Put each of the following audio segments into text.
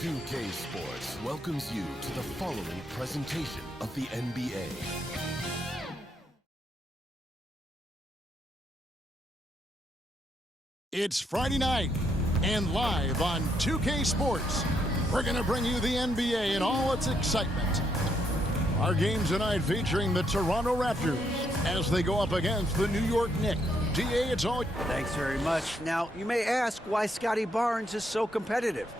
2K Sports welcomes you to the following presentation of the NBA. It's Friday night, and live on 2K Sports, we're going to bring you the NBA in all its excitement. Our game tonight featuring the Toronto Raptors as they go up against the New York Knicks. DA, it's all. Thanks very much. Now, you may ask why Scotty Barnes is so competitive.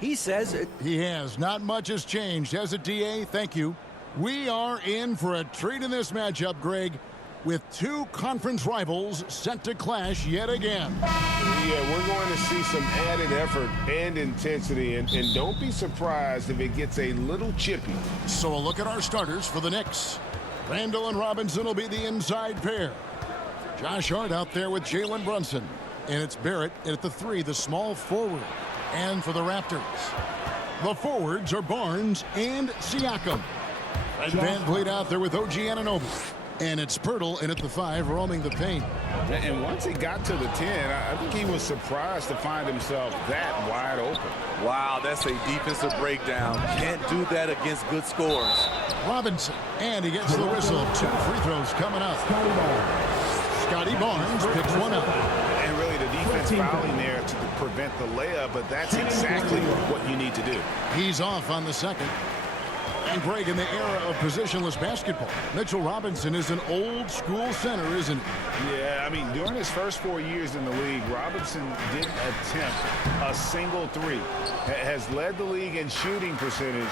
He says he has. Not much has changed, has it, DA? Thank you. We are in for a treat in this matchup, Greg, with two conference rivals set to clash yet again. Yeah, we're going to see some added effort and intensity, and don't be surprised if it gets a little chippy. So a look at our starters for the Knicks. Randall and Robinson will be the inside pair. Josh Hart out there with Jalen Brunson. And it's Barrett at the 3, the small forward. And for the Raptors, the forwards are Barnes and Siakam. Fred VanVleet out there with OG Anunoby. And it's Pirtle in at the 5, roaming the paint. And once he got to the 10, I think he was surprised to find himself that wide open. Wow, that's a defensive breakdown. Can't do that against good scores. Robinson, and he gets the whistle. 2 free throws coming up. Scotty Barnes picks one up. And really the defense fouling there to prevent the layup, but that's exactly what you need to do. He's off on the second. And Greg, in the era of positionless basketball, Mitchell Robinson is an old school center, isn't he? Yeah, I mean, during his first 4 years in the league, Robinson didn't attempt a single three. Has led the league in shooting percentage,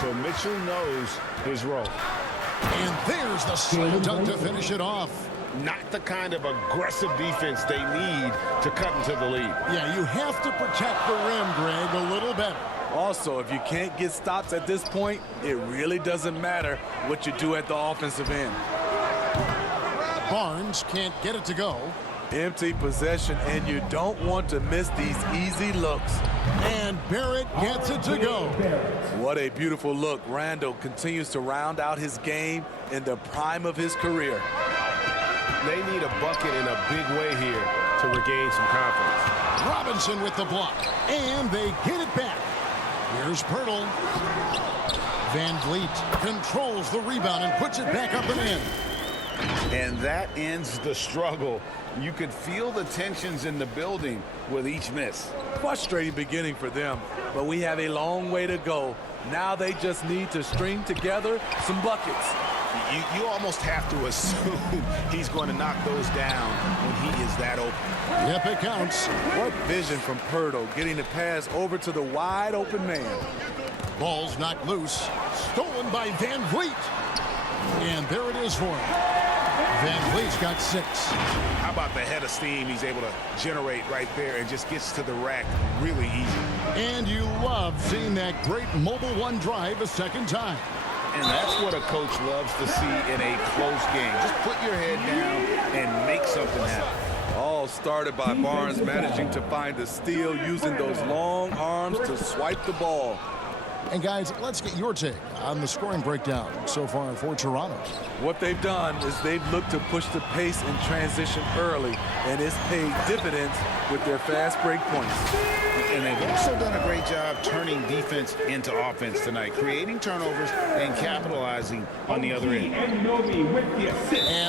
so Mitchell knows his role. And there's the slam dunk to finish it off. Not the kind of aggressive defense they need to cut into the lead. Yeah, you have to protect the rim, Greg, a little better. Also, if you can't get stops at this point, it really doesn't matter what you do at the offensive end. Barnes can't get it to go. Empty possession, and you don't want to miss these easy looks. And Barrett gets it to go. What a beautiful look. Randall continues to round out his game in the prime of his career. They need a bucket in a big way here to regain some confidence. Robinson with the block, and they get it back. Here's Pirtle. VanVleet controls the rebound and puts it back up and in. And that ends the struggle. You could feel the tensions in the building with each miss. Frustrating beginning for them, but we have a long way to go. Now they just need to string together some buckets. You almost have to assume he's going to knock those down when he is that open. Yep, it counts. What vision from Pirtle, getting the pass over to the wide open man. Ball's knocked loose. Stolen by VanVleet. And there it is for him. VanVleet's got 6. How about the head of steam he's able to generate right there and just gets to the rack really easy. And you love seeing that great mobile one drive a second time. And that's what a coach loves to see in a close game. Just put your head down and make something happen. All started by Barnes managing to find the steal using those long arms to swipe the ball. And guys, let's get your take on the scoring breakdown so far for Toronto. What they've done is they've looked to push the pace in transition early, and it's paid dividends with their fast break points. And they've also done a great job turning defense into offense tonight, creating turnovers and capitalizing on the other end. And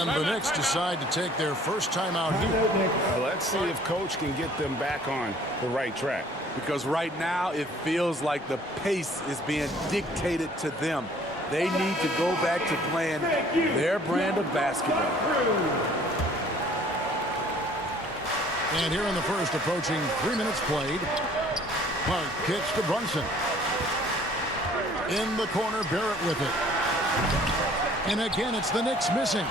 the Knicks decide to take their first time out here. Well, let's see if Coach can get them back on the right track. Because right now it feels like the pace is being dictated to them. They need to go back to playing their brand of basketball. And here in the first, approaching 3 minutes played. Hart kicks to Brunson. In the corner, Barrett with it. And again, it's the Knicks missing.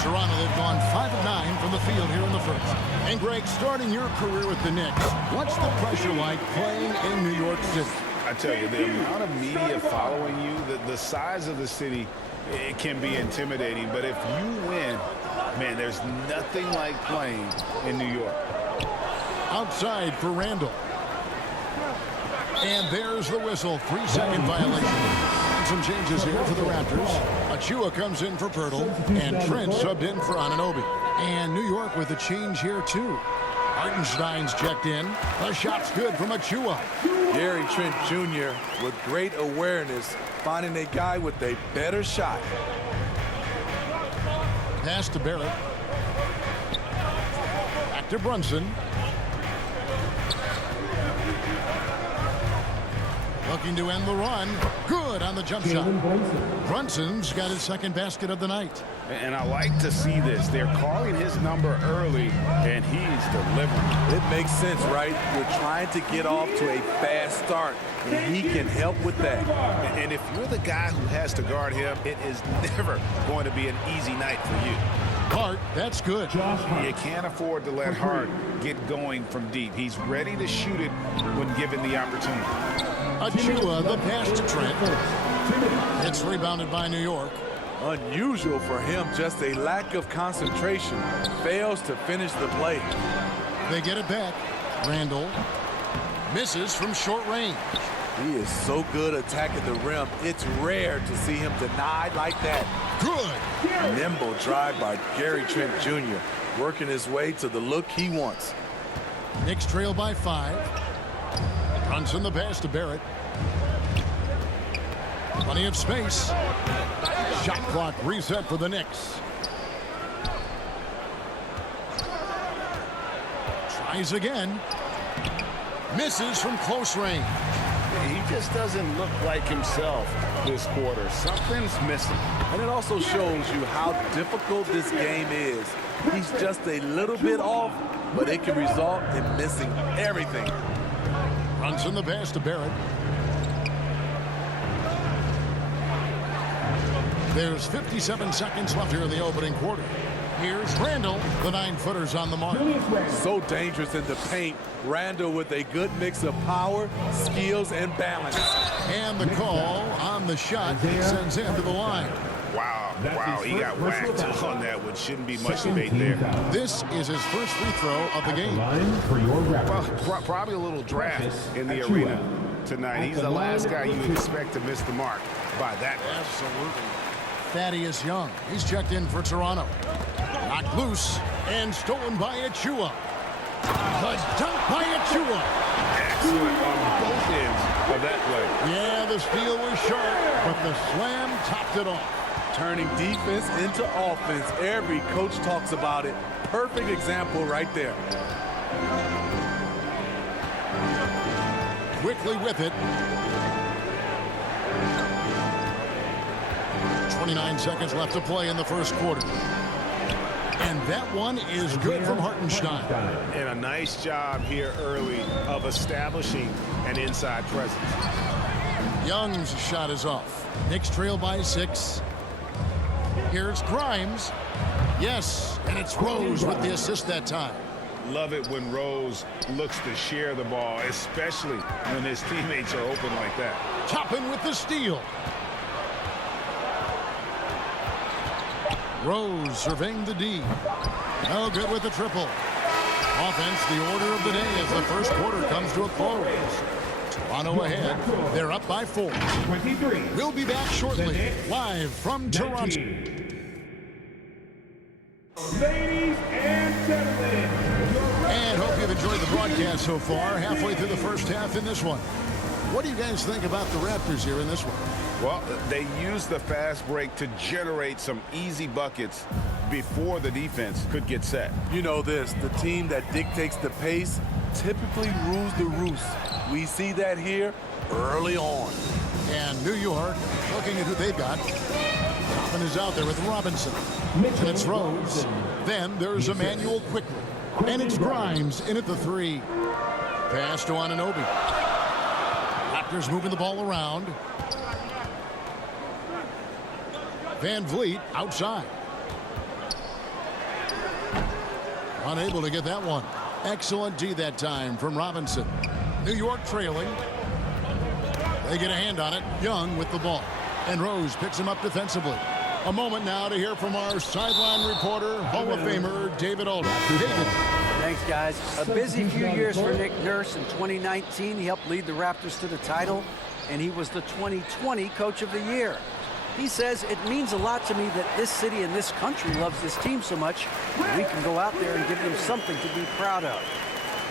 Toronto, they've gone 5 of 9 from the field here in the first. And Greg, starting your career with the Knicks, what's the pressure like playing in New York City? I tell you, the amount of media following you, the size of the city, it can be intimidating. But if you win, man, there's nothing like playing in New York. Outside for Randall. And there's the whistle. 3-second violation. Some changes here for the Raptors. Achua comes in for Pirtle, and Trent subbed in for Anunoby. And New York with a change here, too. Hartenstein's checked in. The shot's good from Achua. Gary Trent Jr. with great awareness, finding a guy with a better shot. Pass to Barrett. Back to Brunson. Looking to end the run. Good on the jump shot. Brunson's got his second basket of the night. And I like to see this. They're calling his number early, and he's delivering. It makes sense, right? We're trying to get off to a fast start, and he can help with that. And if you're the guy who has to guard him, it is never going to be an easy night for you. Hart, that's good. You can't afford to let Hart get going from deep. He's ready to shoot it when given the opportunity. Achua, the pass to Trent. It's rebounded by New York. Unusual for him, just a lack of concentration. Fails to finish the play. They get it back. Randall misses from short range. He is so good attacking the rim. It's rare to see him denied like that. Good. Nimble drive by Gary Trent Jr. working his way to the look he wants. Knicks trail by 5. Brunson the pass to Barrett. Plenty of space. Shot clock reset for the Knicks. Tries again. Misses from close range. He just doesn't look like himself this quarter. Something's missing. And it also shows you how difficult this game is. He's just a little bit off, but it can result in missing everything. Brunson the pass to Barrett. There's 57 seconds left here in the opening quarter. Here's Randall. The 9-footer's on the mark. So dangerous in the paint. Randall with a good mix of power, skills, and balance. And the call on the shot sends him to the line. Wow, he got whacked on that one. Shouldn't be much debate there. This is his first free throw of the game. Well, probably a little draft in the arena tonight. He's the last guy you expect to miss the mark by that much. Absolutely. Thaddeus Young. He's checked in for Toronto. Knocked loose and stolen by Achua. The dunk by Achua. Excellent on both ends of that play. Yeah, the steal was sharp, but the slam topped it off. Turning defense into offense. Every coach talks about it. Perfect example right there. Quickly with it. 29 seconds left to play in the first quarter. And that one is good from Hartenstein. And a nice job here early of establishing an inside presence. Young's shot is off. Knicks trail by 6. Here's Grimes. Yes, and it's Rose with the assist that time. Love it when Rose looks to share the ball, especially when his teammates are open like that. Toppin with the steal. Rose surveying the D. No good with the triple. Offense, the order of the day as the first quarter comes to a close. Toronto ahead. They're up by 4. 23. We'll be back shortly, live from Toronto. Ladies and gentlemen. And hope you've enjoyed the broadcast so far. Halfway through the first half in this one. What do you guys think about the Raptors here in this one? Well, they used the fast break to generate some easy buckets before the defense could get set. You know this, the team that dictates the pace typically rules the roost. We see that here early on. And New York, looking at who they've got. Toppin is out there with Robinson. And it's Rose. Then there's Emmanuel quickly. And it's Grimes in at the 3. Pass to Anunoby. Raptors moving the ball around. Van Vliet outside. Unable to get that one. Excellent D that time from Robinson. New York trailing. They get a hand on it. Young with the ball. And Rose picks him up defensively. A moment now to hear from our sideline reporter, Hall of Famer David Aldridge. David. Thanks, guys. A busy few years for Nick Nurse. In 2019, he helped lead the Raptors to the title, and he was the 2020 Coach of the Year. He says, it means a lot to me that this city and this country loves this team so much, and we can go out there and give them something to be proud of.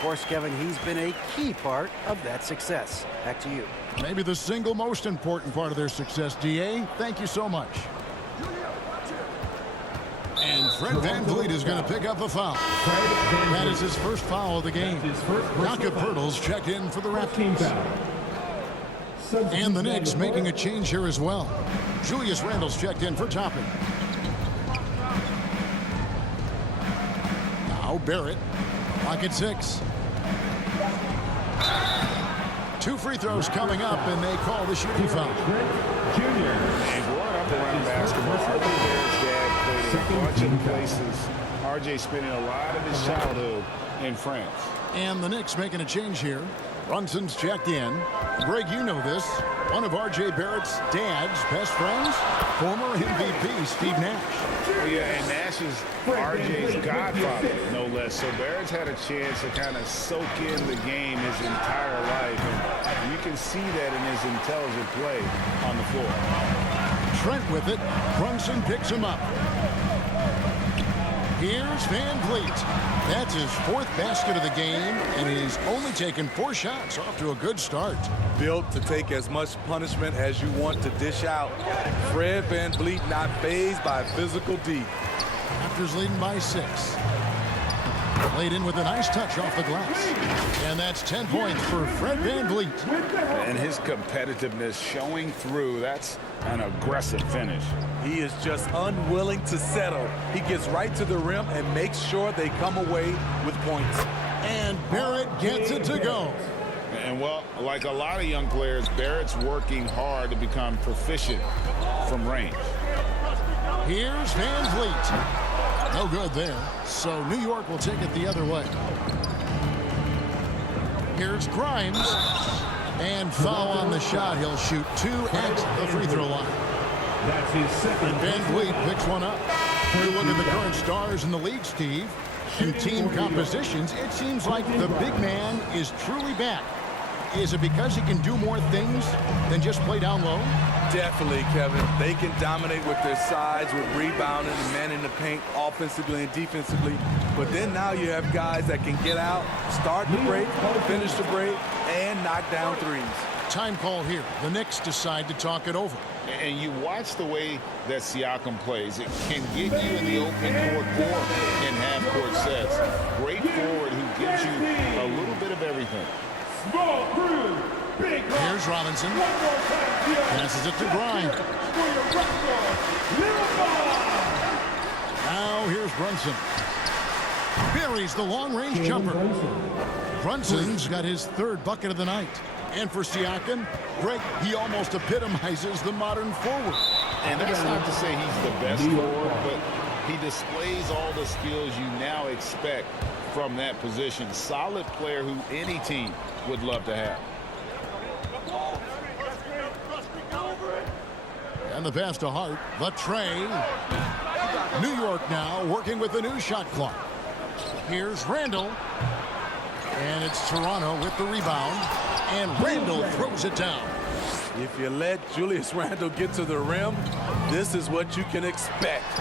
course, Kevin, he's been a key part of that success. Back to you. Maybe the single most important part of their success, D.A. Thank you so much. And Fred VanVleet is going to pick up a foul. That is his first foul of the game. Jakob Poeltl's checked in for the Raptors. And the Knicks making a change here as well. Julius Randle's checked in for Toppin. Now Barrett. Clock at 6. 2 free throws coming up, and they call the shooting foul. And growing up around basketball, RJ Barrett's dad played in a bunch of places. RJ spending a lot of his childhood in France. And the Knicks making a change here. Brunson's checked in. Greg, you know this. One of R.J. Barrett's dad's best friends, former MVP Steve Nash. Oh, yeah, and Nash is R.J.'s godfather, no less. So Barrett's had a chance to kind of soak in the game his entire life. And you can see that in his intelligent play on the floor. Trent with it. Brunson picks him up. Here's VanVleet. That's his 4th basket of the game, and he's only taken 4 shots. Off to a good start. Built to take as much punishment as you want to dish out. Fred VanVleet not fazed by physical D. Raptors leading by 6. Played in with a nice touch off the glass. And that's 10 points for Fred VanVleet. And his competitiveness showing through. That's an aggressive finish. He is just unwilling to settle. He gets right to the rim and makes sure they come away with points. And Barrett gets it to go. And, well, like a lot of young players, Barrett's working hard to become proficient from range. Here's VanVleet. No good there. So New York will take it the other way. Here's Grimes. And foul on the shot. He'll shoot 2 at the free throw line. That's his second. And VanVleet picks one up. You look at the current stars in the league, Steve. In team compositions, it seems like the big man is truly back. Is it because he can do more things than just play down low? Definitely, Kevin. They can dominate with their size, with rebounding and manning the paint offensively and defensively. But then now you have guys that can get out, start the break, finish the break, and knock down threes. Time call here. The Knicks decide to talk it over. And you watch the way that Siakam plays. It can get you in the open court or in half-court sets. Great forward who gives you a little bit of everything. Small crew, big Here's Robinson. Passes it to Grimes. Now here's Brunson. Buries the long-range jumper. Brunson's got his 3rd bucket of the night. And for Siakam, Greg, he almost epitomizes the modern forward. And that's not to say he's the best forward, but he displays all the skills you now expect from that position. Solid player who any team would love to have. And the pass to Hart. The tray. New York now working with the new shot clock. Here's Randle. And it's Toronto with the rebound. And Randle throws it down. If you let Julius Randle get to the rim, this is what you can expect.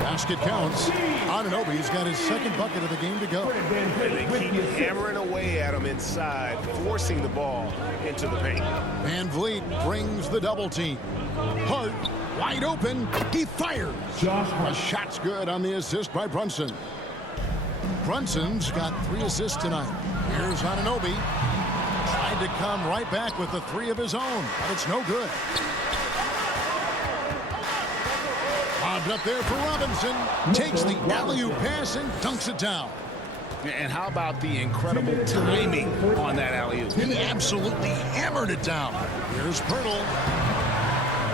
Basket counts. Anunoby's got his 2nd bucket of the game to go. And they keep hammering away at him inside, forcing the ball into the paint. VanVleet brings the double team. Hart wide open. He fires. A shot's good on the assist by Brunson. Brunson's got 3 assists tonight. Here's Anunoby. Tried to come right back with the 3 of his own, but it's no good. Lobbed up there for Robinson. Takes the alley-oop pass and dunks it down. And how about the incredible timing on that alley-oop? He absolutely hammered it down. Here's Poeltl.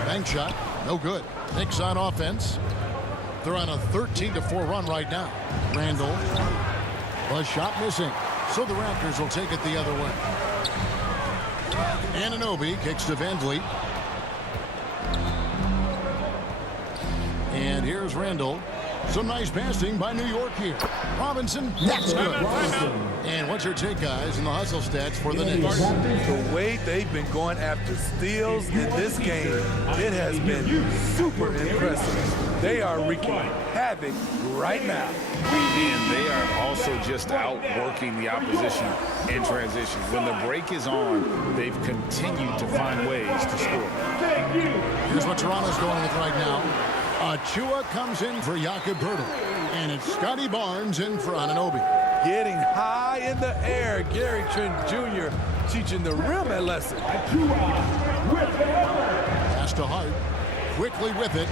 Bank shot, no good. Knicks on offense. They're on a 13-4 run right now. Randle. A shot missing. So the Raptors will take it the other way. Anunoby kicks to VanVleet. And here's Randle. Some nice passing by New York here. Robinson, that's good. And what's your take, guys, in the hustle stats for the Knicks? The way they've been going after steals in this game, it has been super impressive. They are wreaking havoc right now. And they are also just outworking the opposition in transition. When the break is on, they've continued to find ways to score. Here's what Toronto's going with right now. Achua comes in for Jakob Poeltl. And it's Scotty Barnes in for Anunoby. Getting high in the air. Gary Trent Jr. teaching the rim a lesson. Pass to Hart. Quickly with it.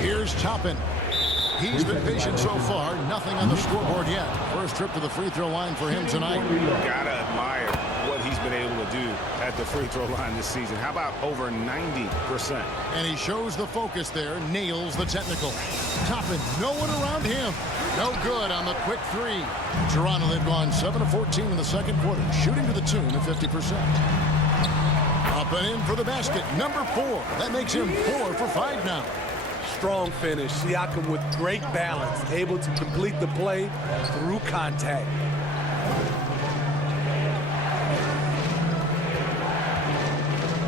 Here's Toppin. He's been patient so far. Nothing on the scoreboard yet. First trip to the free throw line for him tonight. Gotta admire what he's been able to do at the free throw line this season. How about over 90%? And he shows the focus there. Nails the technical. Toppin, no one around him. No good on the quick three. Toronto, they've gone 7 of 14 in the second quarter, shooting to the tune of 50%. Up and in for the basket. Number 4. That makes him 4 for 5 now. Strong finish. Siakam with great balance, able to complete the play through contact.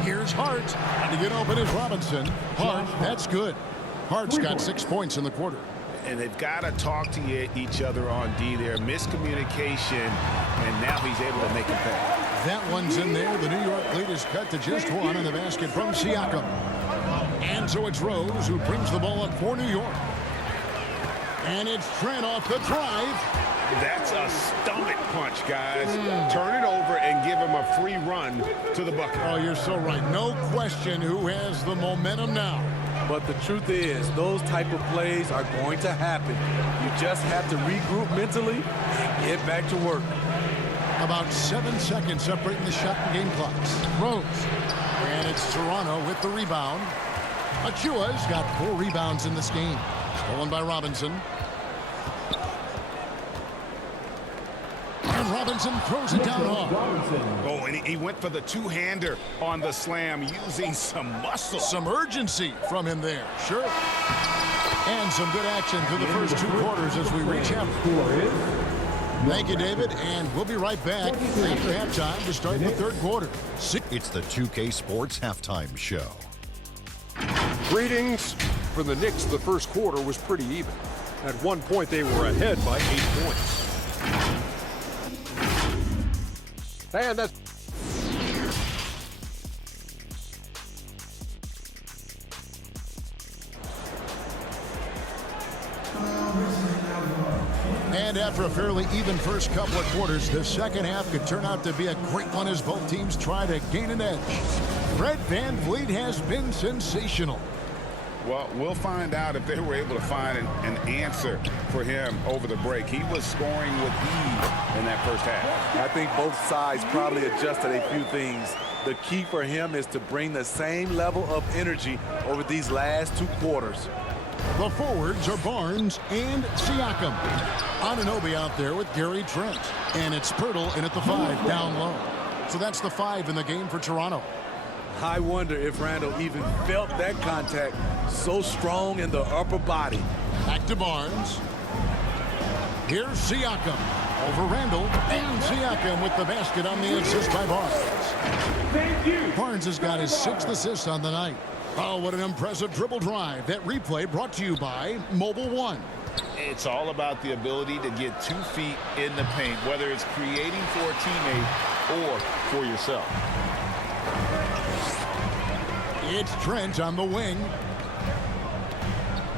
Here's Hart. Trying to get open is Robinson. Hart, that's good. Hart's got 6 points in the quarter. And they've got to talk to each other on D there. Miscommunication, and now he's able to make a pay. That one's in there. The New York lead is cut to just 1 in the basket from Siakam. And so it's Rose who brings the ball up for New York. And it's Trent off the drive. That's a stomach punch, guys. Turn it over and give him a free run to the bucket. Oh, you're so right. No question who has the momentum now. But the truth is, those type of plays are going to happen. You just have to regroup mentally and get back to work. About 7 seconds separating the shot and game clocks. Rose. And it's Toronto with the rebound. Achua's got 4 rebounds in this game. Stolen by Robinson. And Robinson throws it down hard. Oh, and he went for the two-hander on the slam, using some muscle. Some urgency from him there. Sure. And some good action through the first 2 quarters as we reach out. Thank you, David, and we'll be right back after halftime to start the third quarter. It's the 2K Sports Halftime Show. Greetings. For the Knicks, the first quarter was pretty even. At one point, they were ahead by 8 points. And that's... And after a fairly even first couple of quarters, the second half could turn out to be a great one as both teams try to gain an edge. Fred VanVleet has been sensational. Well, we'll find out if they were able to find an answer for him over the break. He was scoring with ease in that first half. I think both sides probably adjusted a few things. The key for him is to bring the same level of energy over these last 2 quarters. The forwards are Barnes and Siakam. Anunoby out there with Gary Trent. And it's Poeltl in at the 5 down low. So that's the 5 in the game for Toronto. I wonder if Randall even felt that contact, so strong in the upper body. Back to Barnes. Here's Siakam over Randall, and Siakam with the basket on the assist by Barnes. Thank you. Barnes has got his 6th assist on the night. Oh, what an impressive dribble drive. That replay brought to you by Mobile One. It's all about the ability to get 2 feet in the paint, whether it's creating for a teammate or for yourself. It's Trent on the wing.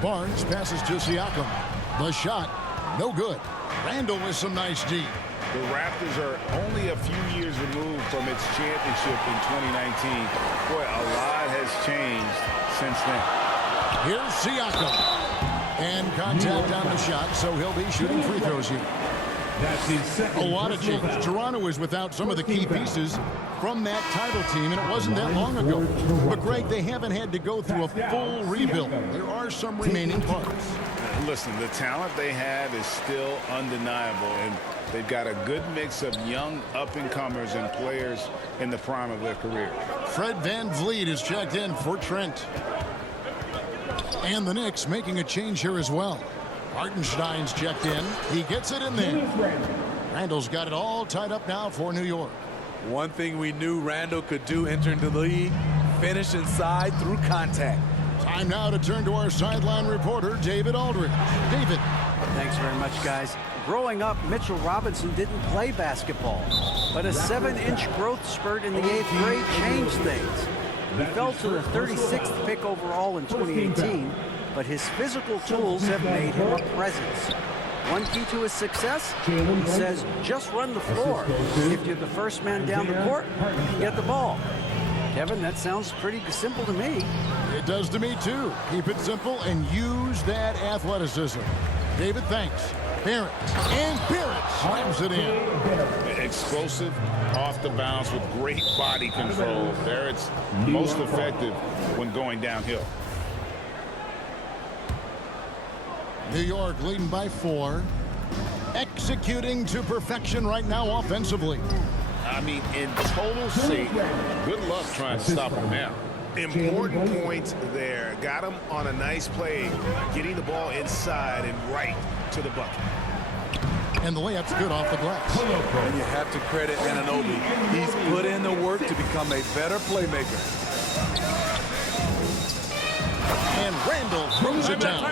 Barnes passes to Siakam. The shot, no good. Randall with some nice D. The Raptors are only a few years removed from its championship in 2019. Boy, a lot has changed since then. Here's Siakam. And contact on the shot, so he'll be shooting free throws here. That's his second. A lot of change. Toronto is without some of the key pieces from that title team, and it wasn't that long ago. But, Greg, they haven't had to go through a full rebuild. There are some remaining parts. Listen, the talent they have is still undeniable, and they've got a good mix of young up-and-comers and players in the prime of their career. Fred VanVleet is checked in for Trent. And the Knicks making a change here as well. Hartenstein's checked in. He gets it in there. Randall's got it all tied up now for New York. One thing we knew Randall could do entering the league, finish inside through contact. Time now to turn to our sideline reporter, David Aldridge. David. Thanks very much, guys. Growing up, Mitchell Robinson didn't play basketball, but a 7-inch growth spurt in the 8th grade changed things. He fell to the 36th pick overall in 2018, but his physical tools have made him a presence. One key to his success, he says, just run the floor. If you're the first man down the court, you get the ball. Kevin, that sounds pretty simple to me. It does to me, too. Keep it simple and use that athleticism. David, thanks. Barrett. And Barrett slams it in. Explosive off the bounce with great body control. Barrett's most effective when going downhill. New York leading by 4. Executing to perfection right now offensively. I mean, in total sync. Good luck trying to stop him now. Important points there. Got him on a nice play, getting the ball inside and right to the bucket. And the layup's good off the glass. And you have to credit Anunoby. He's put in the work to become a better playmaker. And Randall throws it down.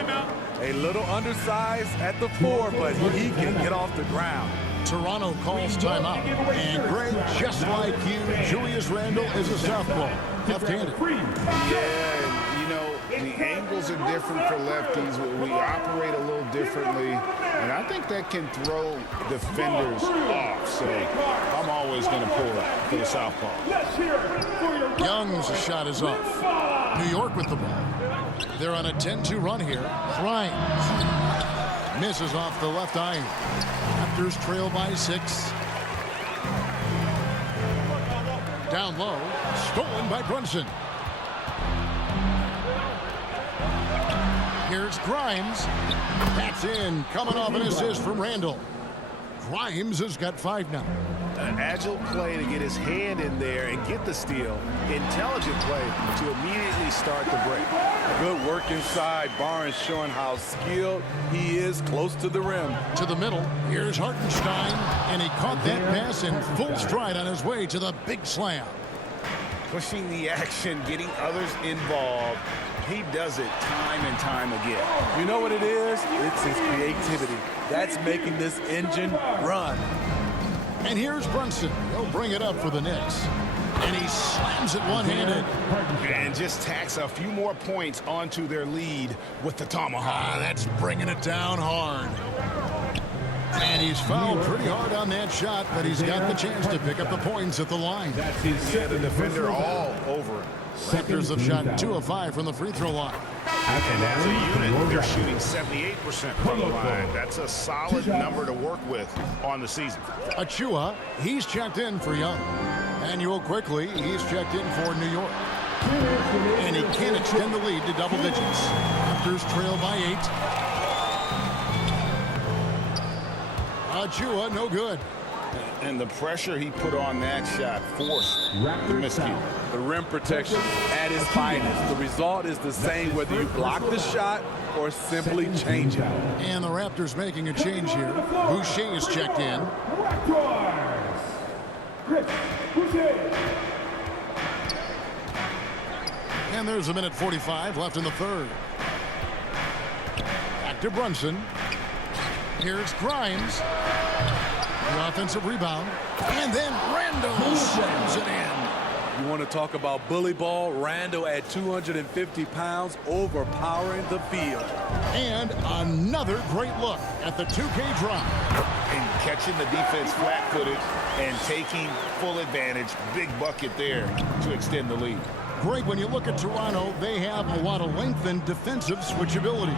A little undersized at the 4, but he can get off the ground. Toronto calls timeout. And Greg, just like you, Julius Randle is a southpaw. Left-handed. Yeah, you know, the angles are different for lefties. We operate a little differently, and I think that can throw defenders off. So I'm always going to pull for the southpaw. Young's shot is off. New York with the ball. They're on a 10-2 run here. Grimes misses off the left iron. Raptors trail by 6. Down low, stolen by Brunson. Here's Grimes. That's in, coming off an assist from Randall. Grimes has got 5 now. An agile play to get his hand in there and get the steal. Intelligent play to immediately start the break. Good work inside. Barnes showing how skilled he is close to the rim. To the middle. Here's Hartenstein, and he caught that pass in full stride on his way to the big slam. Pushing the action, getting others involved. He does it time and time again. You know what it is? It's his creativity. That's making this engine run. And here's Brunson. He'll bring it up for the Knicks. And he slams it one-handed. And just tacks a few more points onto their lead with the tomahawk. That's bringing it down hard. And he's fouled pretty hard on that shot, but he's got the chance to pick up the points at the line. Yeah, the defender all over it. Raptors have shot 2 of 5 from the free throw line. And as a unit, they're shooting 78% from the line. That's a solid number to work with on the season. Achua, he's checked in for Young. Manuel quickly, he's checked in for New York. And he can extend the lead to double digits. Raptors trail by 8. Achua, no good. And the pressure he put on that shot forced the miscue. The rim protection at its finest. The result is the same whether you block the shot or simply change it. And the Raptors making a change here. Boucher is checked in. And there's a minute 45 left in the third. Back to Brunson. Here's Grimes. The offensive rebound. And then Randall slams it in. You want to talk about bully ball? Randall at 250 pounds overpowering the field. And another great look at the 2K drop. And catching the defense flat-footed and taking full advantage. Big bucket there to extend the lead. Greg, when you look at Toronto, they have a lot of length and defensive switchability.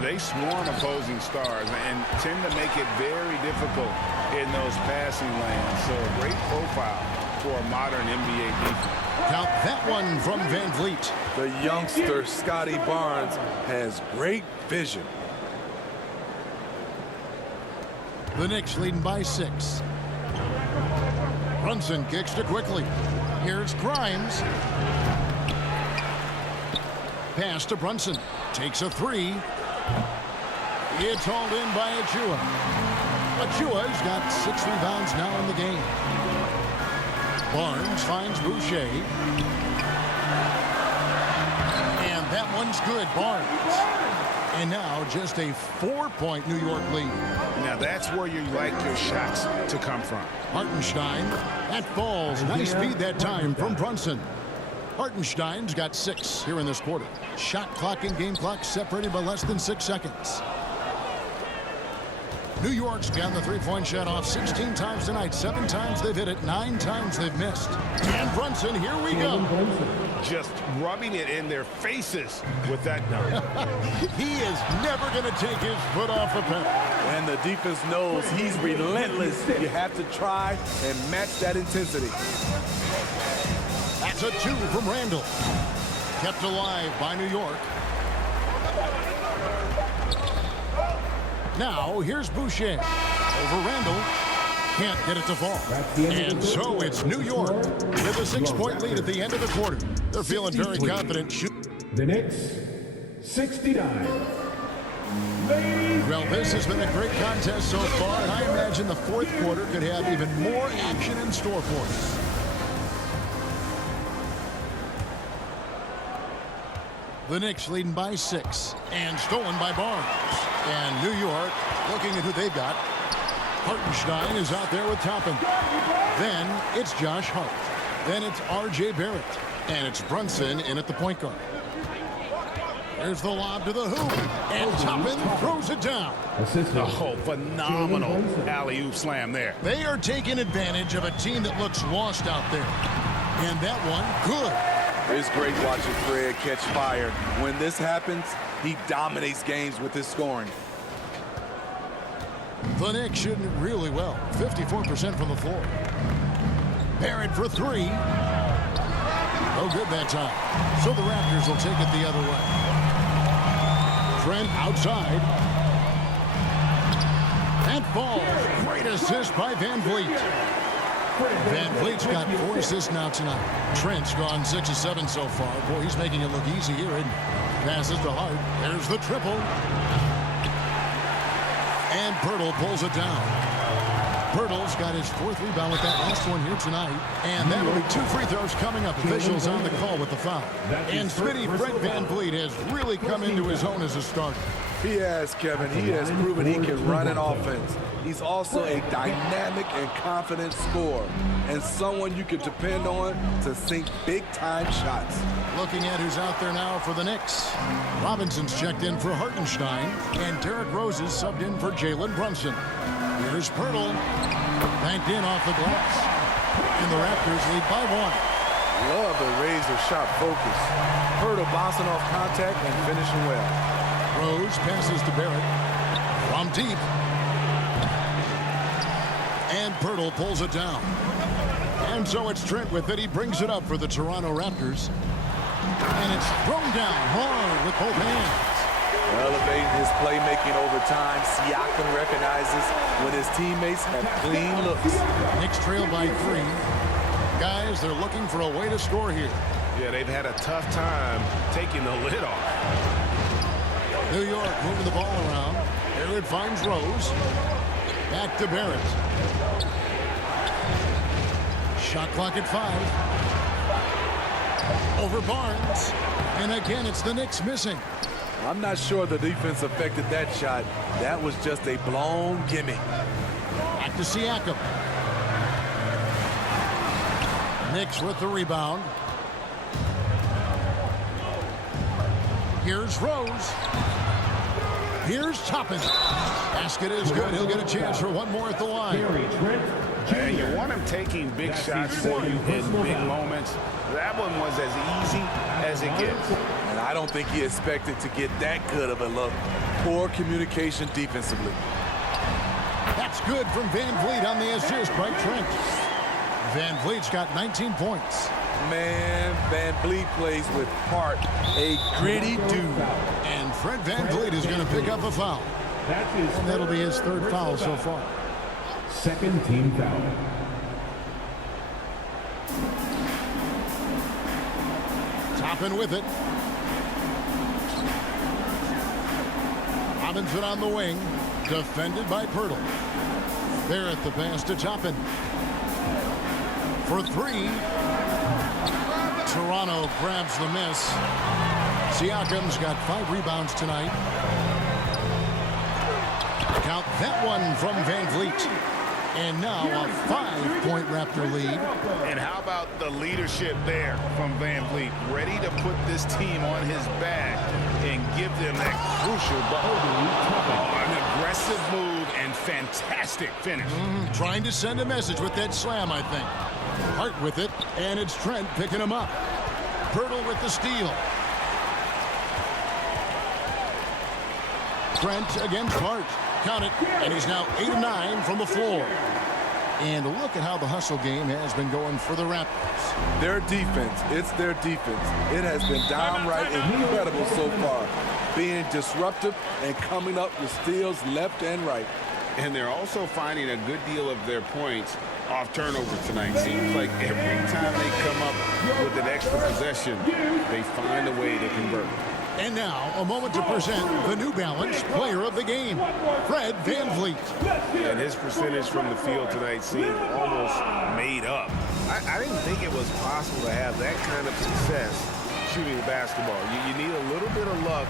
They swarm opposing stars and tend to make it very difficult in those passing lanes. So a great profile for a modern NBA defense. Count that one from Van Vliet. The youngster, Scotty Barnes, has great vision. The Knicks leading by 6. Brunson kicks to quickly. Here's Grimes. Pass to Brunson. Takes a 3. It's hauled in by Achua. Achua's got 6 rebounds now in the game. Barnes finds Boucher. And that one's good, Barnes. And now just a 4-point New York lead. Now that's where you like your shots to come from. Hartenstein, that falls. Nice speed that time from Brunson. Hartenstein's got 6 here in this quarter. Shot clock and game clock separated by less than 6 seconds. New York's gotten the three-point shot off 16 times tonight. 7 times they've hit it, 9 times they've missed. And Brunson, here we go. Just rubbing it in their faces with that dunk. He is never going to take his foot off the pedal. And the defense knows he's relentless. You have to try and match that intensity. That's a 2 from Randall. Kept alive by New York. Now, here's Boucher. Over Randall. Can't get it to fall. And so it's New York with a 6-point lead at the end of the quarter. They're feeling very confident. The Knicks, 69. Well, this has been a great contest so far, and I imagine the fourth quarter could have even more action in store for us. The Knicks leading by 6 and stolen by Barnes. And New York looking at who they've got. Hartenstein is out there with Toppin. Then it's Josh Hart. Then it's R.J. Barrett. And it's Brunson in at the point guard. There's the lob to the hoop. And Toppin throws it down. Oh, phenomenal alley-oop slam there. They are taking advantage of a team that looks lost out there. And that one, good. It's great watching Fred catch fire. When this happens, he dominates games with his scoring. The Knicks shooting it really well. 54% from the floor. Barrett for 3. No good that time. So the Raptors will take it the other way. Trent outside. That falls. Great assist by Van Vliet. Van Vliet's got 4 assists now tonight. Trent's gone 6 of 7 so far. Boy, he's making it look easy here. And passes to Hart. There's the triple. And Pirtle pulls it down. Pirtle's got his 4th rebound with that last one here tonight. And that'll be 2 free throws coming up. Officials on the call with the foul. And Smitty, Fred Van Vliet has really come into his own as a starter. He has, Kevin. He has proven he can run an offense. He's also a dynamic and confident scorer and someone you can depend on to sink big-time shots. Looking at who's out there now for the Knicks. Robinson's checked in for Hartenstein, and Derrick Rose is subbed in for Jalen Brunson. Here's Pirtle, banked in off the glass, and the Raptors lead by 1. Love the razor shot focus. Pirtle bouncing off contact and finishing well. Rose passes to Barrett from deep. And Pirtle pulls it down. And so it's Trent with it. He brings it up for the Toronto Raptors. And it's thrown down hard with both hands. Elevating his playmaking over time. Siakam recognizes when his teammates have clean looks. Knicks trail by 3. Guys, they're looking for a way to score here. Yeah, they've had a tough time taking the lid off. New York moving the ball around. Barrett finds Rose. Back to Barrett. Shot clock at 5. Over Barnes. And again, it's the Knicks missing. I'm not sure the defense affected that shot. That was just a blown gimme. Back to Siakam. Knicks with the rebound. Here's Rose. Here's Toppin. Basket is good. He'll get a chance for one more at the line. And you want him taking big shots for you in big moments. That one was as easy as it gets. And I don't think he expected to get that good of a look. Poor communication defensively. That's good from Van Vliet on the assist by Trent. Van Vliet's got 19 points. Man, Van Vliet plays with heart. A gritty dude. And Fred Van Vliet is going to pick up a foul. And that'll be his 3rd foul so far. 2nd team foul. Toppin with it. Robinson on the wing. Defended by Pirtle. Barrett the pass to Toppin. For 3. Toronto grabs the miss. Siakam's got 5 rebounds tonight. Count that one from Van Vliet. And now a 5-point Raptor lead. And how about the leadership there from Van Vliet? Ready to put this team on his back and give them that crucial ball. An aggressive move and fantastic finish. Trying to send a message with that slam, I think. Hart with it, and it's Trent picking him up. Pirtle with the steal. Trent against Hart. Count it, and he's now 8 of 9 from the floor. And look at how the hustle game has been going for the Raptors. Their defense, it's their defense. It has been downright incredible so far, being disruptive and coming up with steals left and right. And they're also finding a good deal of their points off turnover tonight. Seems like every time they come up with an extra possession, they find a way to convert. And now, a moment to present the New Balance Player of the Game, Fred VanVleet. And his percentage from the field tonight seemed almost made up. I didn't think it was possible to have that kind of success shooting the basketball. You need a little bit of luck,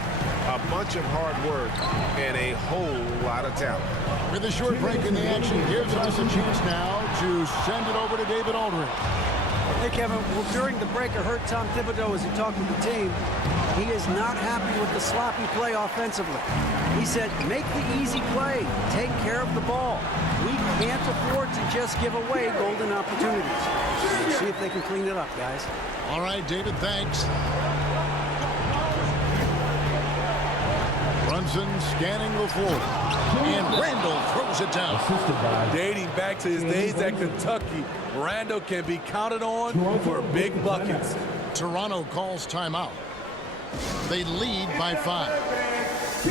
a bunch of hard work, and a whole lot of talent. With a short break in the action, gives us a chance now to send it over to David Aldridge. Hey, Kevin, well, during the break, I heard Tom Thibodeau as he talked with the team. He is not happy with the sloppy play offensively. He said, make the easy play. Take care of the ball. We can't afford to just give away golden opportunities. We'll see if they can clean it up, guys. All right, David, thanks. Brunson scanning the floor. And Randall throws it down. Dating back to his days at Kentucky, Randall can be counted on for big buckets. Toronto calls timeout. They lead by 5.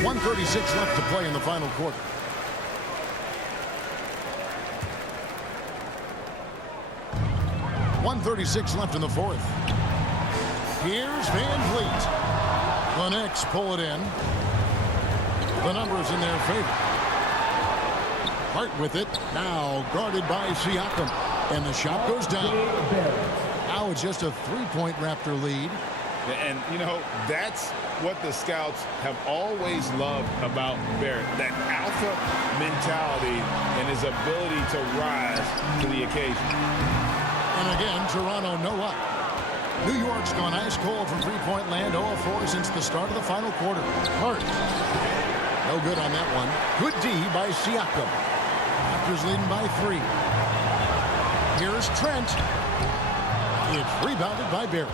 1:36 left to play in the final quarter. .136 left in the fourth. Here's Van Vliet. The Knicks pull it in. The numbers in their favor. Hart with it. Now guarded by Siakam. And the shot goes down. Now it's just a 3-point Raptor lead. And, you know, that's what the scouts have always loved about Barrett. That alpha mentality and his ability to rise to the occasion. And again, Toronto no up. New York's gone ice cold from three-point land, 0-4 since the start of the final quarter. Hart. No good on that one. Good D by Siakam. Raptors leading by 3. Here's Trent. It's rebounded by Barrett.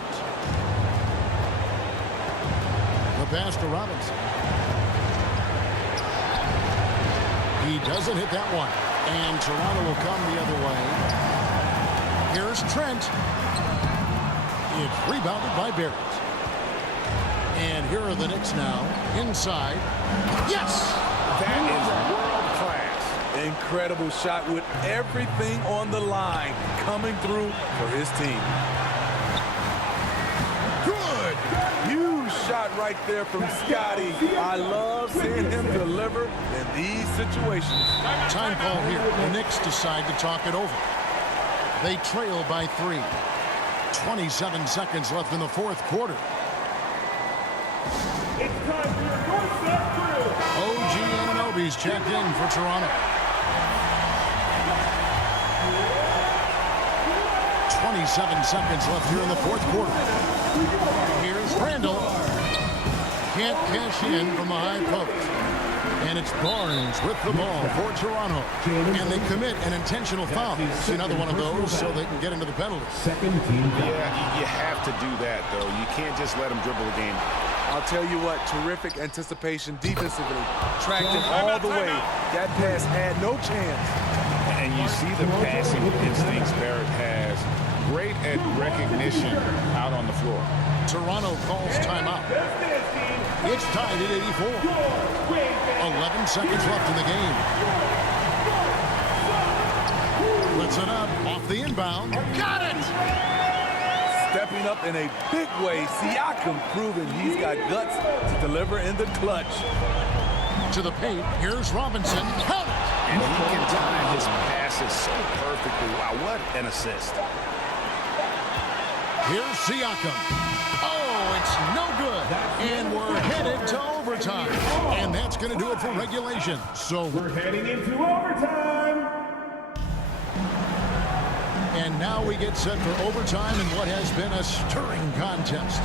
The pass to Robinson. He doesn't hit that one. And Toronto will come the other way. Here's Trent. It's rebounded by Barrett. And here are the Knicks now. Inside. Yes! That is world class. Incredible shot with everything on the line coming through for his team. Good! Huge shot right there from Scotty. I love seeing him deliver in these situations. Time call here. The Knicks decide to talk it over. They trail by 3. 27 seconds left in the fourth quarter. It's time for your doorstep crew. OG Anunoby's checked in for Toronto. 27 seconds left here in the fourth quarter. Here's Randall. Can't cash in from the high post. And it's Barnes with the ball for Toronto. And they commit an intentional foul. It's another one of those so they can get into the penalty. Second team foul. Yeah, you have to do that, though. You can't just let him dribble the game. I'll tell you what, terrific anticipation defensively. Tracked it all the way. That pass had no chance. And you see the passing instincts Barrett has. Great at recognition out on the floor. Toronto calls timeout. It's tied at 84. 11 seconds left in the game. Puts it up off the inbound. Got it! Stepping up in a big way, Siakam proving he's got guts to deliver in the clutch. To the paint, here's Robinson. Count it! And he can time his passes so perfectly. Wow, what an assist. Here's Siakam. Oh, it's no good. And we're headed to overtime. And that's going to do it for regulation. So We're heading into overtime. And now we get set for overtime in what has been a stirring contest.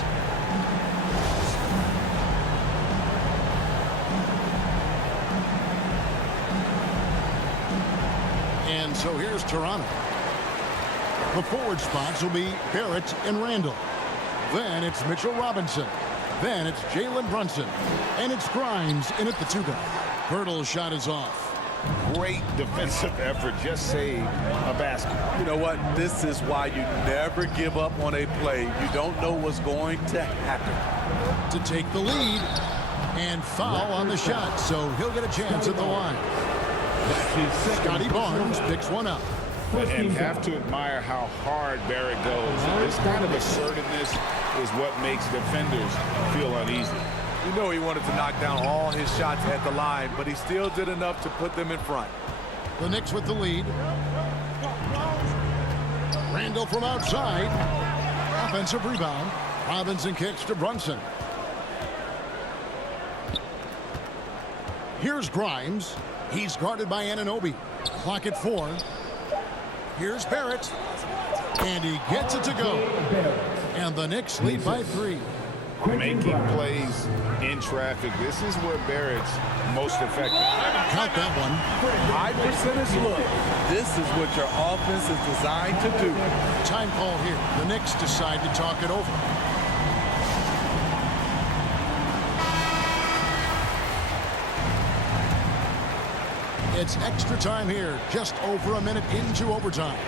And so here's Toronto. The forward spots will be Barrett and Randall. Then it's Mitchell Robinson. Then it's Jalen Brunson. And it's Grimes in at the 2-guy. Hurdle's shot is off. Great defensive effort. Just saved a basket. You know what? This is why you never give up on a play. You don't know what's going to happen. To take the lead. And foul on the shot. So he'll get a chance at the line. Scotty Barnes picks one up. And have to admire how hard Barrett goes. This kind of assertiveness is what makes defenders feel uneasy. You know he wanted to knock down all his shots at the line, but he still did enough to put them in front. The Knicks with the lead. Randall from outside. Offensive rebound. Robinson kicks to Brunson. Here's Grimes. He's guarded by Anunoby. Clock at 4. Here's Barrett. And he gets it to go. And the Knicks lead by 3. Making plays in traffic. This is where Barrett's most effective. Count that one. High percentage look. This is what your offense is designed to do. Time call here. The Knicks decide to talk it over. It's extra time here, just over a minute into overtime.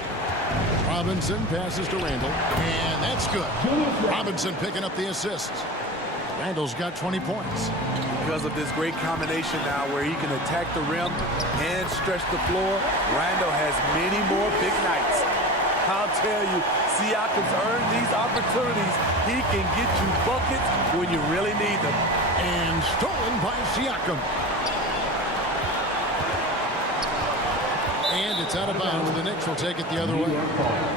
Robinson passes to Randall, and that's good. Robinson picking up the assist. Randall's got 20 points. Because of this great combination now where he can attack the rim and stretch the floor, Randall has many more big nights. I'll tell you, Siakam's earned these opportunities. He can get you buckets when you really need them. And stolen by Siakam. And it's out of bounds. The Knicks will take it the other way.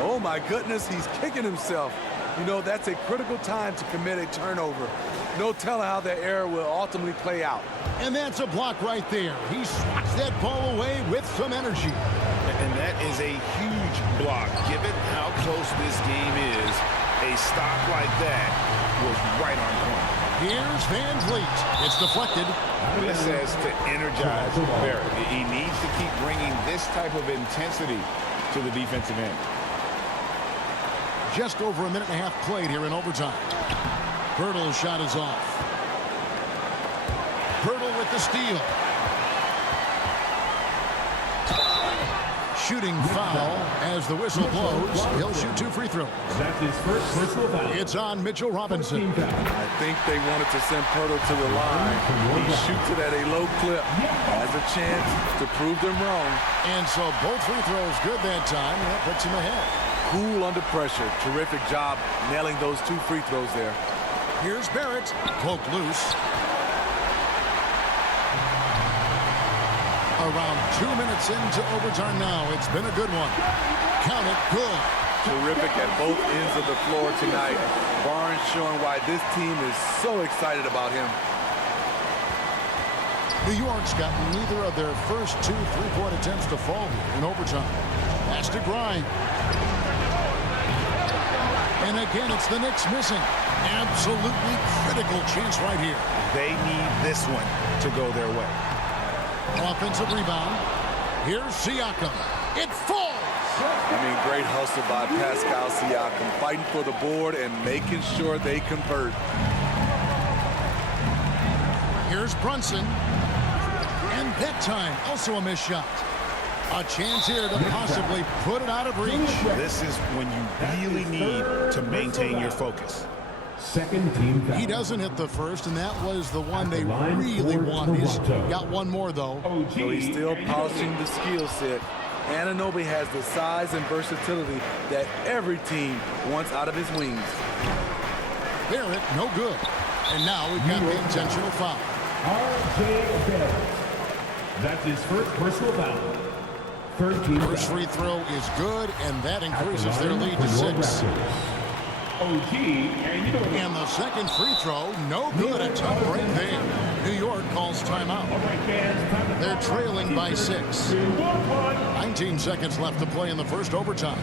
Oh, my goodness, he's kicking himself. You know, that's a critical time to commit a turnover. No telling how that error will ultimately play out. And that's a block right there. He swats that ball away with some energy. And that is a huge block. Given how close this game is, a stop like that was right on point. Here's Van Vliet. It's deflected. This has to energize Barrett. He needs to keep bringing this type of intensity to the defensive end. Just over a minute and a half played here in overtime. Hurdle's shot is off. Hurdle with the steal. Shooting foul as the whistle blows. He'll shoot 2 free throws. That's his first personal foul. It's on Mitchell Robinson. I think they wanted to send Hurdle to the line. He shoots it at a low clip. Has a chance to prove them wrong. And so both free throws good that time. That puts him ahead. Cool under pressure. Terrific job nailing those 2 free throws there. Here's Barrett. Poked loose. Around 2 minutes into overtime now. It's been a good one. Count it good. Terrific at both ends of the floor tonight. Barnes showing why this team is so excited about him. New York's got neither of their first 2 3-point attempts to fall here in overtime. Pass to Grimes. And again, it's the Knicks missing. Absolutely critical chance right here. They need this one to go their way. Offensive rebound. Here's Siakam. It falls. I mean, great hustle by Pascal Siakam, fighting for the board and making sure they convert. Here's Brunson. And that time, also a missed shot. A chance here to possibly put it out of reach. This is when you really need to maintain your focus. Second team foul. He doesn't hit the first, and that was the one they really wanted. He's got one more, though. So he's still polishing the skill set. Anunoby has the size and versatility that every team wants out of his wings. Barrett, no good. And now we've got the intentional foul. R.J. Barrett. That's his first personal foul. Third team First foul. free throw is good, and that increases their lead to 6. OT, and you know And the second free throw, no good. A tough break there. New York calls timeout. They're trailing by 6. 19 seconds left to play in the first overtime.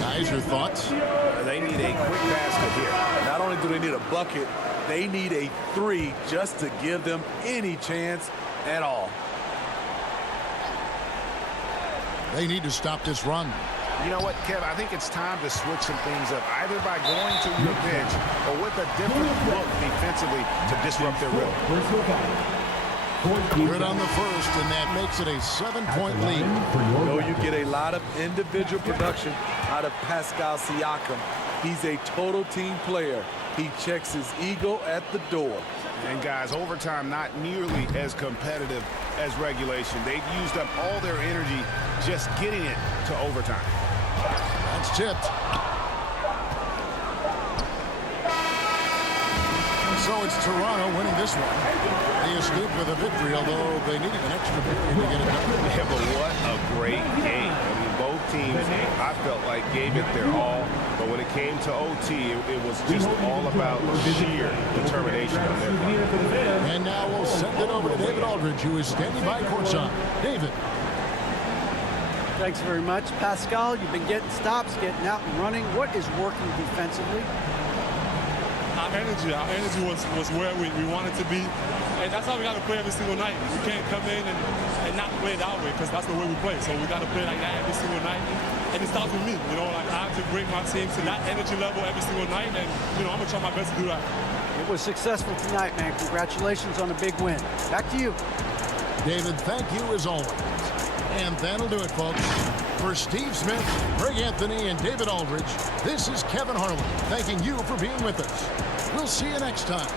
Guys, your thoughts? They need a quick basket here. Not only do they need a bucket, they need a 3 just to give them any chance at all. They need to stop this run. You know what, Kev? I think it's time to switch some things up, either by going to your bench or with a different look defensively to disrupt their rhythm. Good on the first, and that makes it a 7-point lead. You know, you get a lot of individual production out of Pascal Siakam. He's a total team player. He checks his ego at the door. And guys, overtime not nearly as competitive as regulation. They've used up all their energy just getting it to overtime. That's tipped. And so it's Toronto winning this one. They escaped with a victory, although they needed an extra period to get it done. Yeah, but what a great game. I mean, both teams, I felt like, gave it their all. But when it came to OT, it was just all about sheer determination on their part. And now we'll send it over to David Aldridge, who is standing by courtside. David. Thanks very much, Pascal. You've been getting stops, getting out and running. What is working defensively? Our energy was where we wanted to be. And that's how we got to play every single night. We can't come in and not play it that way because that's the way we play. So we got to play like that every single night. And it starts with me. You know, like I have to bring my team to that energy level every single night. And, you know, I'm going to try my best to do that. It was successful tonight, man. Congratulations on a big win. Back to you. David, thank you as always. And that'll do it, folks. For Steve Smith, Greg Anthony, and David Aldridge, this is Kevin Harlan thanking you for being with us. We'll see you next time.